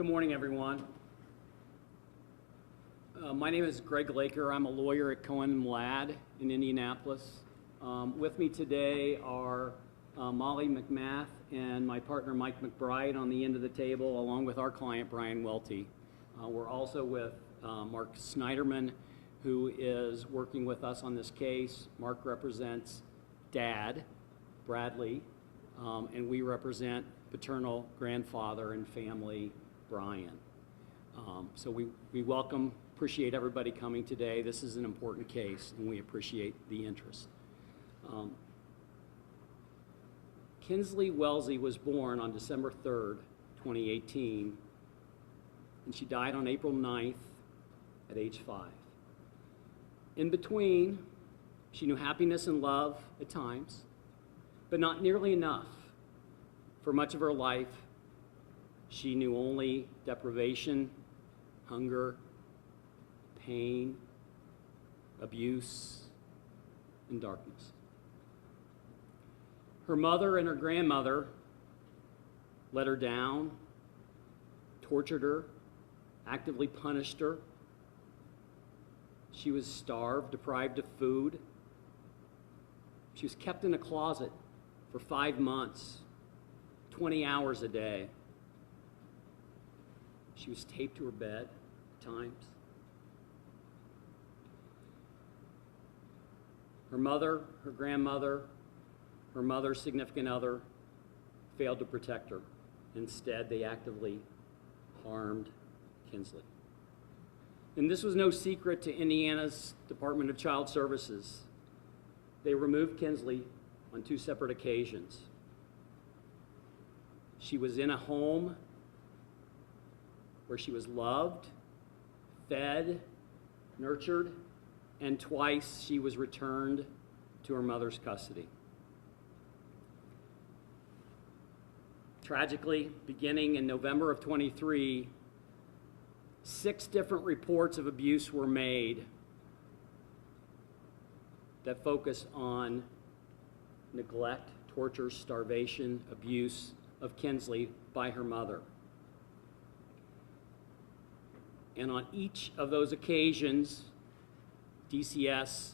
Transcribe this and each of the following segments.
Good morning, everyone. My name is Greg Laker. I'm a lawyer at Cohen & Ladd in Indianapolis. With me today are Molly McMath and my partner Mike McBride on the end of the table, along with our client Brian Welty. We're also with Mark Snyderman, who is working with us on this case. Mark represents Dad, Bradley, and we represent paternal grandfather and family, Brian. So we welcome, appreciate everybody coming today. This is an important case, and we appreciate the interest. Kinsleigh Welty was born on December 3rd, 2018, and she died on April 9th at age 5. In between, she knew happiness and love at times, but not nearly enough. For much of her life, she knew only deprivation, hunger, pain, abuse, and darkness. Her mother and her grandmother let her down, tortured her, actively punished her. She was starved, deprived of food. She was kept in a closet for 5 months, 20 hours a day. She was taped to her bed at times. Her mother, her grandmother, her mother's significant other failed to protect her. Instead, they actively harmed Kinsleigh. And this was no secret to Indiana's Department of Child Services. They removed Kinsleigh on 2 separate occasions. She was in a home where she was loved, fed, nurtured, and twice she was returned to her mother's custody. Tragically, beginning in November of 23, 6 different reports of abuse were made that focused on neglect, torture, starvation, abuse of Kinsleigh by her mother. And on each of those occasions, DCS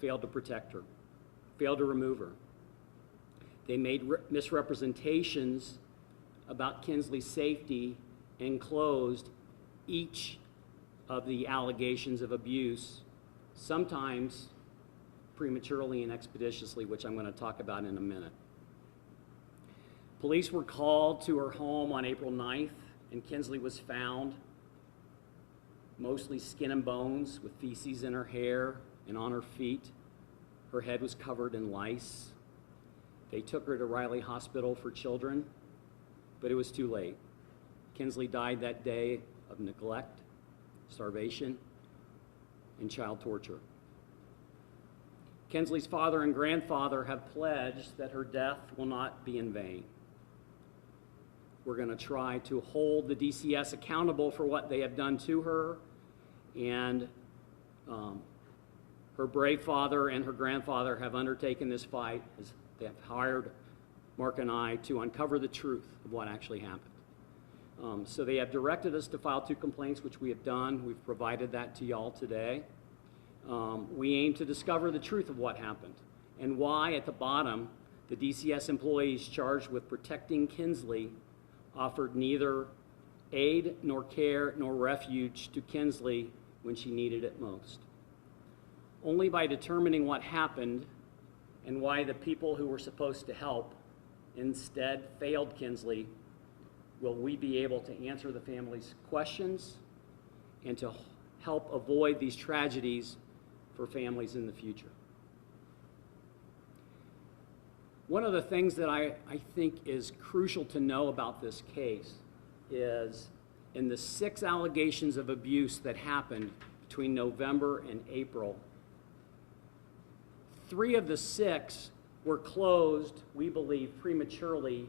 failed to protect her, failed to remove her. They made misrepresentations about Kinsleigh's safety and closed each of the allegations of abuse, sometimes prematurely and expeditiously, which I'm going to talk about in a minute. Police were called to her home on April 9th, and Kinsleigh was found mostly skin and bones with feces in her hair and on her feet. Her head was covered in lice. They took her to Riley Hospital for Children, but it was too late. Kinsleigh died that day of neglect, starvation, and child torture. Kinsleigh's father and grandfather have pledged that her death will not be in vain. We're going to try to hold the DCS accountable for what they have done to her, and her brave father and her grandfather have undertaken this fight as they have hired Mark and I to uncover the truth of what actually happened. So they have directed us to file 2 complaints, which we have done. We've provided that to y'all today. We aim to discover the truth of what happened and why, at the bottom, the DCS employees charged with protecting Kinsleigh offered neither aid nor care nor refuge to Kinsleigh when she needed it most. Only by determining what happened and why the people who were supposed to help instead failed Kinsleigh will we be able to answer the family's questions and to help avoid these tragedies for families in the future. One of the things that I think is crucial to know about this case is in the 6 allegations of abuse that happened between November and April, 3 of the 6 were closed, we believe, prematurely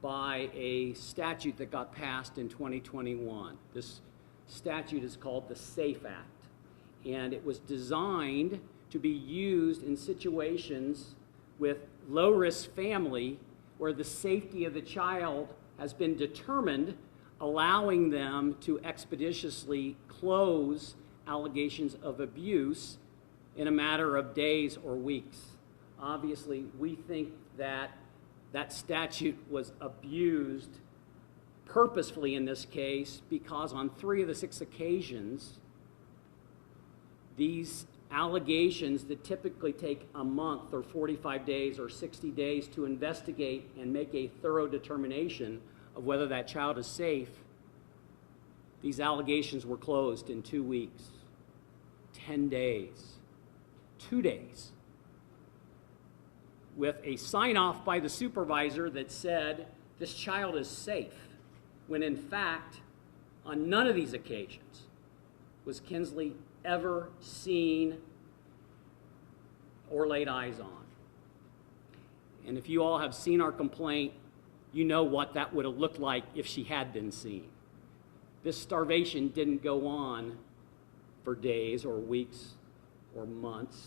by a statute that got passed in 2021. This statute is called the SAFE Act, and it was designed to be used in situations with low-risk family where the safety of the child has been determined allowing them to expeditiously close allegations of abuse in a matter of days or weeks. Obviously, we think that that statute was abused purposefully in this case because on 3 of the 6 occasions, these allegations that typically take a month or 45 days or 60 days to investigate and make a thorough determination of whether that child is safe, these allegations were closed in 2 weeks, 10 days, 2 days, with a sign-off by the supervisor that said this child is safe, when in fact, on none of these occasions was Kinsleigh ever seen or laid eyes on. And if you all have seen our complaint, you know what that would have looked like if she had been seen. This starvation didn't go on for days or weeks or months,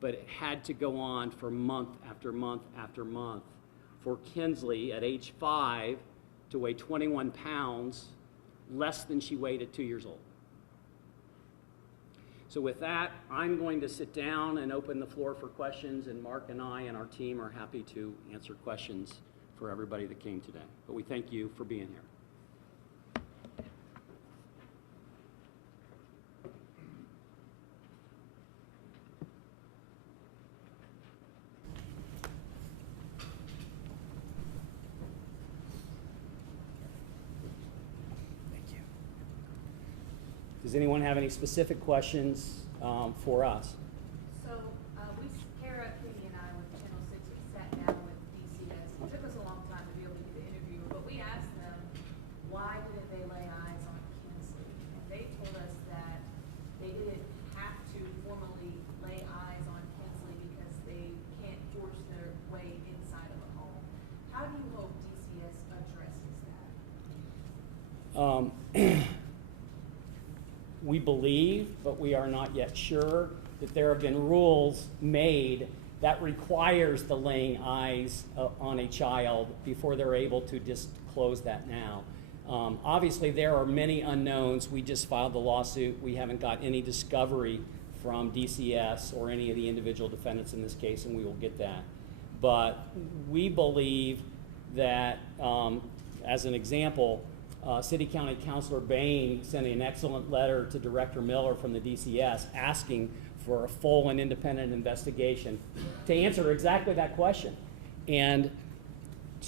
but it had to go on for month after month after month for Kinsleigh at age 5 to weigh 21 pounds, less than she weighed at 2 years old. So with that, I'm going to sit down and open the floor for questions, and Mark and I and our team are happy to answer questions for everybody that came today. But we thank you for being here. Does anyone have any specific questions for us? So Kara, Katie, and I with Channel 6, we sat down with DCS. It took us a long time to be able to get the interview, but we asked them, why didn't they lay eyes on Kinsleigh? And they told us that they didn't have to formally lay eyes on Kinsleigh because they can't force their way inside of a home. How do you hope DCS addresses that? We believe, but we are not yet sure, that there have been rules made that requires the laying eyes on a child before they're able to disclose that now. Obviously, there are many unknowns. We just filed the lawsuit. We haven't got any discovery from DCS or any of the individual defendants in this case, and we will get that. But we believe that, as an example, City County Councilor Bain sent an excellent letter to Director Miller from the DCS asking for a full and independent investigation to answer exactly that question. And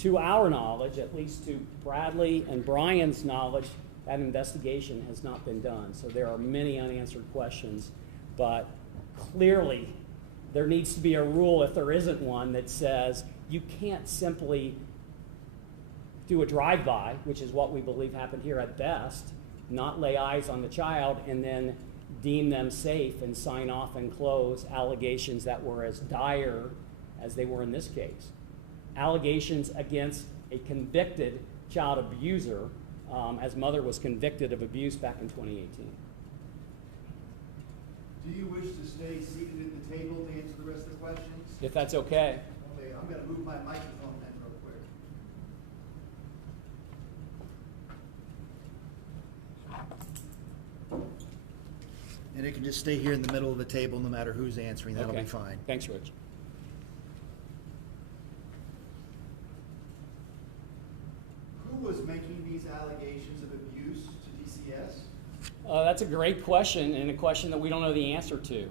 to our knowledge, at least to Bradley and Brian's knowledge, that investigation has not been done. So there are many unanswered questions, but clearly there needs to be a rule, if there isn't one, that says you can't simply do a drive-by, which is what we believe happened here at best, not lay eyes on the child, and then deem them safe and sign off and close allegations that were as dire as they were in this case. Allegations against a convicted child abuser, as mother was convicted of abuse back in 2018. Do you wish to stay seated at the table to answer the rest of the questions? If that's okay. Okay, I'm going to move my microphone then real quick. And it can just stay here in the middle of the table no matter who's answering. That'll Okay. be fine. Thanks, Rich. Who was making these allegations of abuse to DCS? That's a great question, and a question that we don't know the answer to.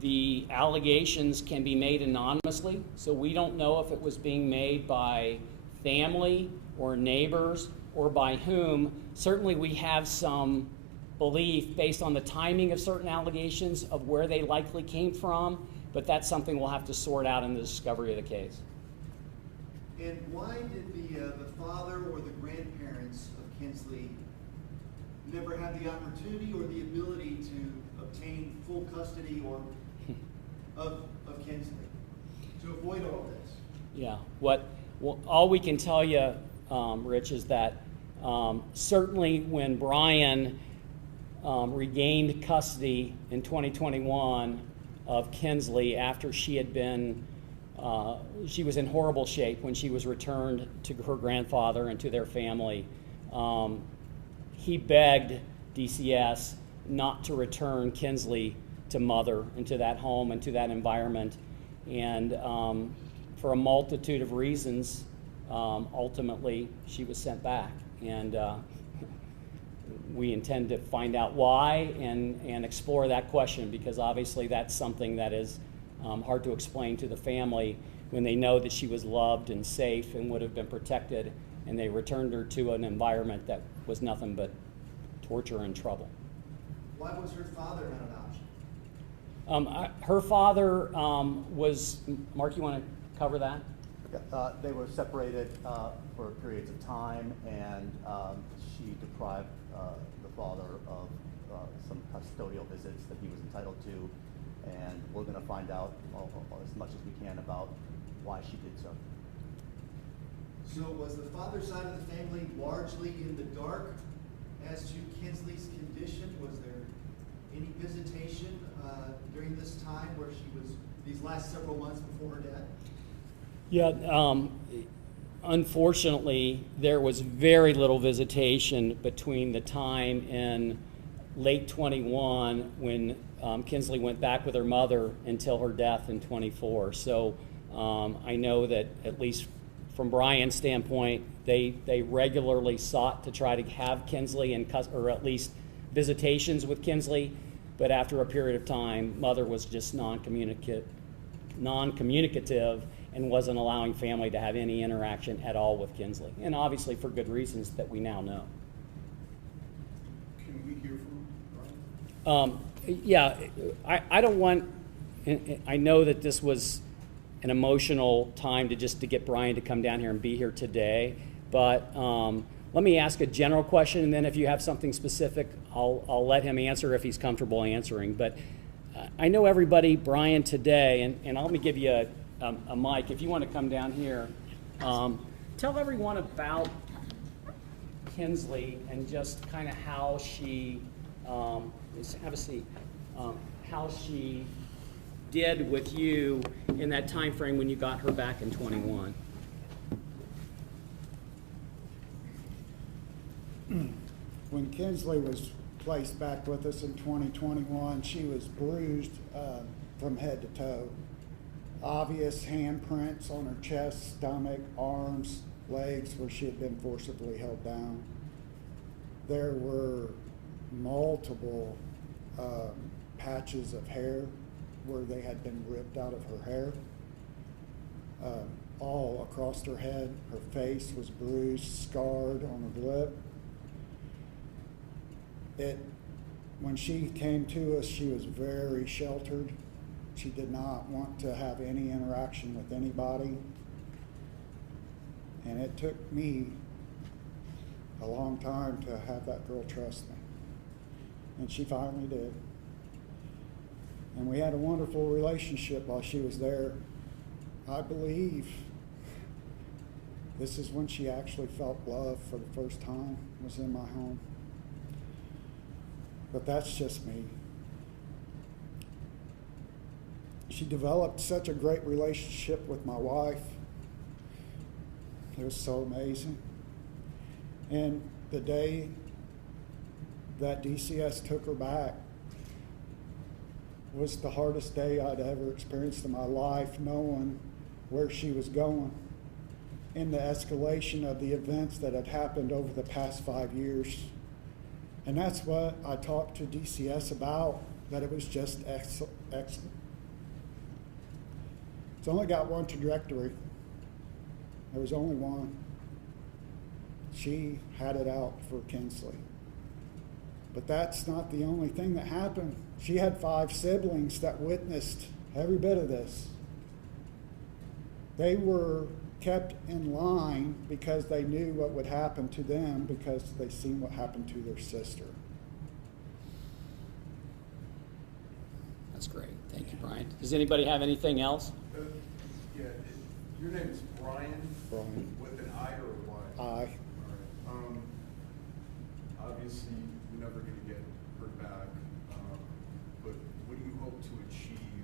The allegations can be made anonymously, so we don't know if it was being made by family or neighbors or by whom. Certainly we have some belief based on the timing of certain allegations of where they likely came from, but that's something we'll have to sort out in the discovery of the case. And why did the father or the grandparents of Kinsleigh never have the opportunity or the ability to obtain full custody or of Kinsleigh to avoid all this? Yeah. All we can tell you, Rich, is that certainly when Brian regained custody in 2021 of Kinsleigh after she had been she was in horrible shape when she was returned to her grandfather and to their family. He begged DCS not to return Kinsleigh to mother and to that home and to that environment. And for a multitude of reasons, ultimately she was sent back. And we intend to find out why and explore that question, because obviously that's something that is hard to explain to the family when they know that she was loved and safe and would have been protected, and they returned her to an environment that was nothing but torture and trouble. Why was her father not an option? Her father was, Mark, you want to cover that? They were separated for periods of time, and she deprived the father of some custodial visits that he was entitled to, and we're going to find out as much as we can about why she did so. So was the father's side of the family largely in the dark as to Kinsleigh's condition? Was there any visitation during this time where she was, these last several months before her death? Yeah, unfortunately, there was very little visitation between the time in late 21 when Kinsleigh went back with her mother until her death in 24. So I know that at least from Brian's standpoint, they regularly sought to try to have Kinsleigh or at least visitations with Kinsleigh, but after a period of time, mother was just non-communicative and wasn't allowing family to have any interaction at all with Kinsleigh, and obviously for good reasons that we now know. Can we hear from Brian? Yeah, I don't want, I know that this was an emotional time to get Brian to come down here and be here today, but let me ask a general question, and then if you have something specific, I'll let him answer if he's comfortable answering. But I know everybody, Brian, today, and let me give you a mic. If you want to come down here, tell everyone about Kinsleigh and just kind of how she, have a seat, how she did with you in that time frame when you got her back in 21. When Kinsleigh was placed back with us in 2021, she was bruised from head to toe. Obvious handprints on her chest, stomach, arms, legs where she had been forcibly held down. There were multiple patches of hair where they had been ripped out of her hair, all across her head. Her face was bruised, scarred on her lip. When she came to us, she was very sheltered. She did not want to have any interaction with anybody. And it took me a long time to have that girl trust me. And she finally did. And we had a wonderful relationship while she was there. I believe this is when she actually felt love for the first time, was in my home. But that's just me. She developed such a great relationship with my wife. It was so amazing. And the day that DCS took her back was the hardest day I'd ever experienced in my life, knowing where she was going and the escalation of the events that had happened over the past 5 years. And that's what I talked to DCS about, that it was just excellent. It's only got one trajectory. There was only one. She had it out for Kinsleigh. But that's not the only thing that happened. She had 5 siblings that witnessed every bit of this. They were kept in line because they knew what would happen to them because they seen what happened to their sister. That's great. Thank you, Brian. Does anybody have anything else? Yeah, your name is Brian? Brian. With an I or a Y? I. All right. Obviously, we're never going to get her back, but what do you hope to achieve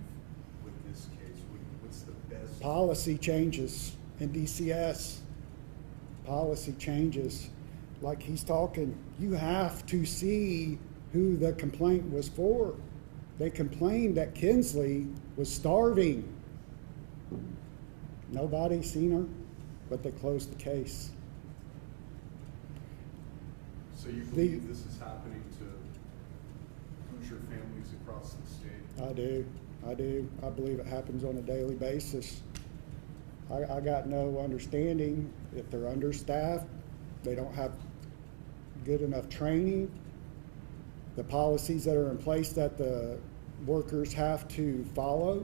with this case? What's the best? policy changes in DCS. Policy changes. Like he's talking, you have to see who the complaint was for. They complained that Kinsleigh was starving. Nobody seen her, but they closed the case. So you believe this is happening to Hoosier families across the state? I do. I believe it happens on a daily basis. I got no understanding if they're understaffed, they don't have good enough training, the policies that are in place that the workers have to follow.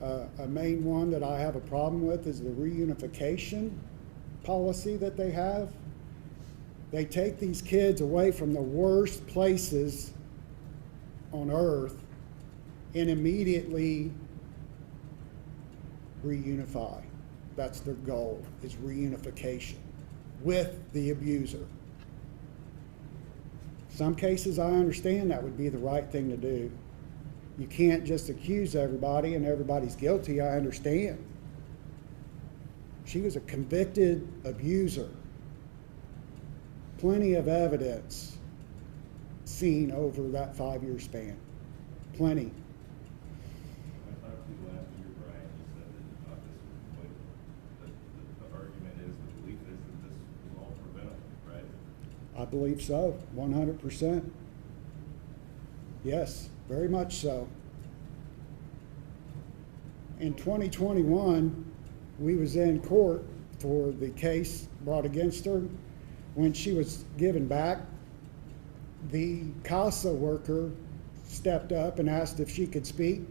A main one that I have a problem with is the reunification policy that they have. They take these kids away from the worst places on earth and immediately reunify. That's their goal, is reunification with the abuser. Some cases I understand that would be the right thing to do. You can't just accuse everybody and everybody's guilty, I understand. She was a convicted abuser. Plenty of evidence seen over that 5-year span. Plenty. I talked to you last year, Brian, you said that you thought this was quite, the argument is, the belief is that this was all preventable, right? I believe so, 100%. Yes, very much so. In 2021, we was in court for the case brought against her. When she was given back, the CASA worker stepped up and asked if she could speak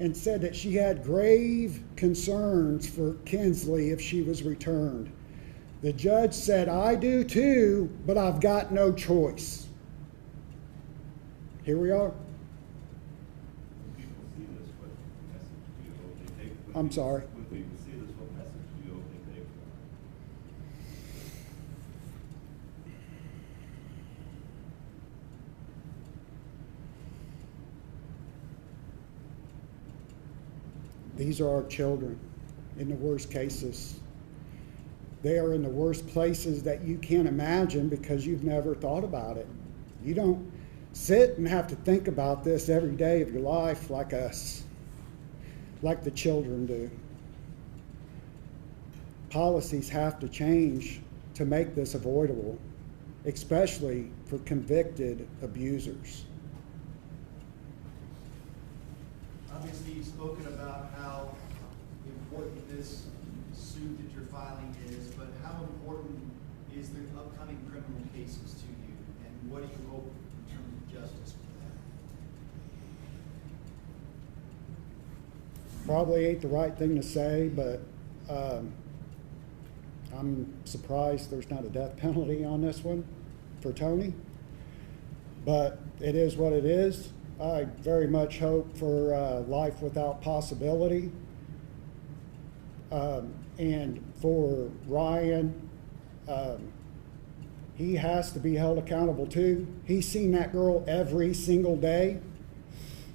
and said that she had grave concerns for Kinsleigh if she was returned. The judge said, I do too, but I've got no choice. Here we are. When people see this, what message do you hope they take? I'm sorry. When people see this, what message do you hope they take? These are our children in the worst cases. They are in the worst places that you can't imagine because you've never thought about it. You don't sit and have to think about this every day of your life like us, like the children do. Policies have to change to make this avoidable, especially for convicted abusers. Obviously, you've spoken about how important this suit that you're filing is, but how important is the upcoming criminal cases to you, and what do you hope in terms of justice for that? Probably ain't the right thing to say, but I'm surprised there's not a death penalty on this one for Tony. But it is what it is. I very much hope for life without possibility. And for Ryan, he has to be held accountable too. He's seen that girl every single day.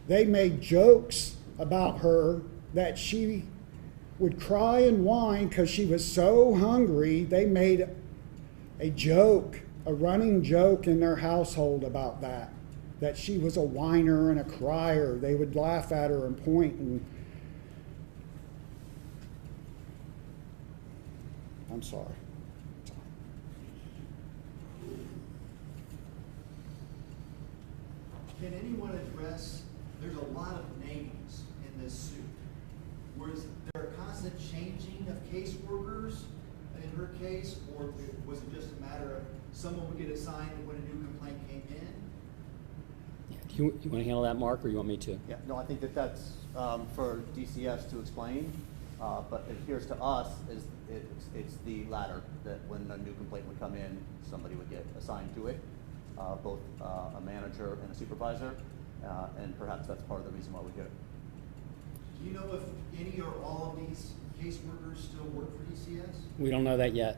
They made jokes about her that she would cry and whine because she was so hungry. They made a joke, a running joke in their household about that she was a whiner and a crier. They would laugh at her and point, and I'm sorry. Can anyone address, there's a lot of names in this suit. Was there a constant changing of caseworkers in her case, or was it just a matter of someone would get assigned when a new complaint came in? Do you want to handle that, Mark, or you want me to? Yeah, no, I think that that's for DCS to explain, but it appears to us is it's the latter, that when a new complaint would come in, somebody would get assigned to it, both a manager and a supervisor, and perhaps that's part of the reason why we do it. Do you know if any or all of these caseworkers still work for DCS? We don't know that yet.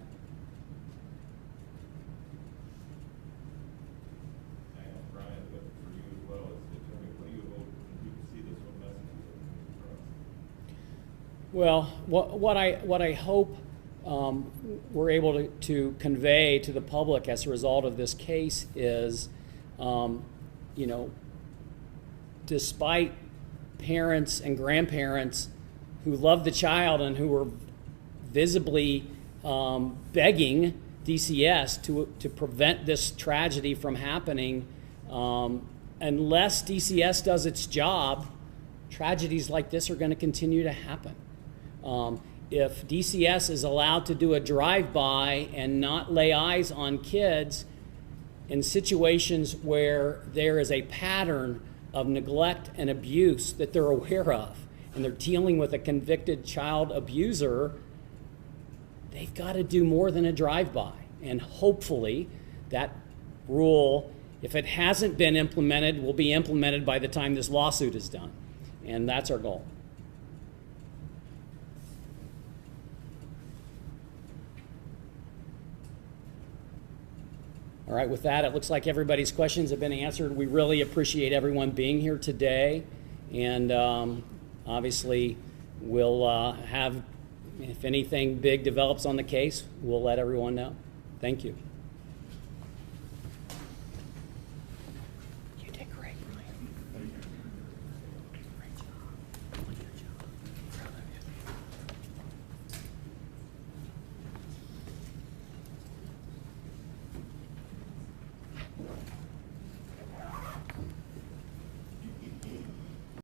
I know, Brian, but for you as well, as the attorney, what do you hope when people see this, what message do you hope for us? Well, what I hope we're able to convey to the public as a result of this case is, you know, despite parents and grandparents who love the child and who are visibly begging DCS to prevent this tragedy from happening, unless DCS does its job, tragedies like this are going to continue to happen. If DCS is allowed to do a drive-by and not lay eyes on kids in situations where there is a pattern of neglect and abuse that they're aware of, and they're dealing with a convicted child abuser, they've got to do more than a drive-by. And hopefully that rule, if it hasn't been implemented, will be implemented by the time this lawsuit is done. And that's our goal. All right, with that, it looks like everybody's questions have been answered. We really appreciate everyone being here today. And obviously, we'll have, if anything big develops on the case, we'll let everyone know. Thank you.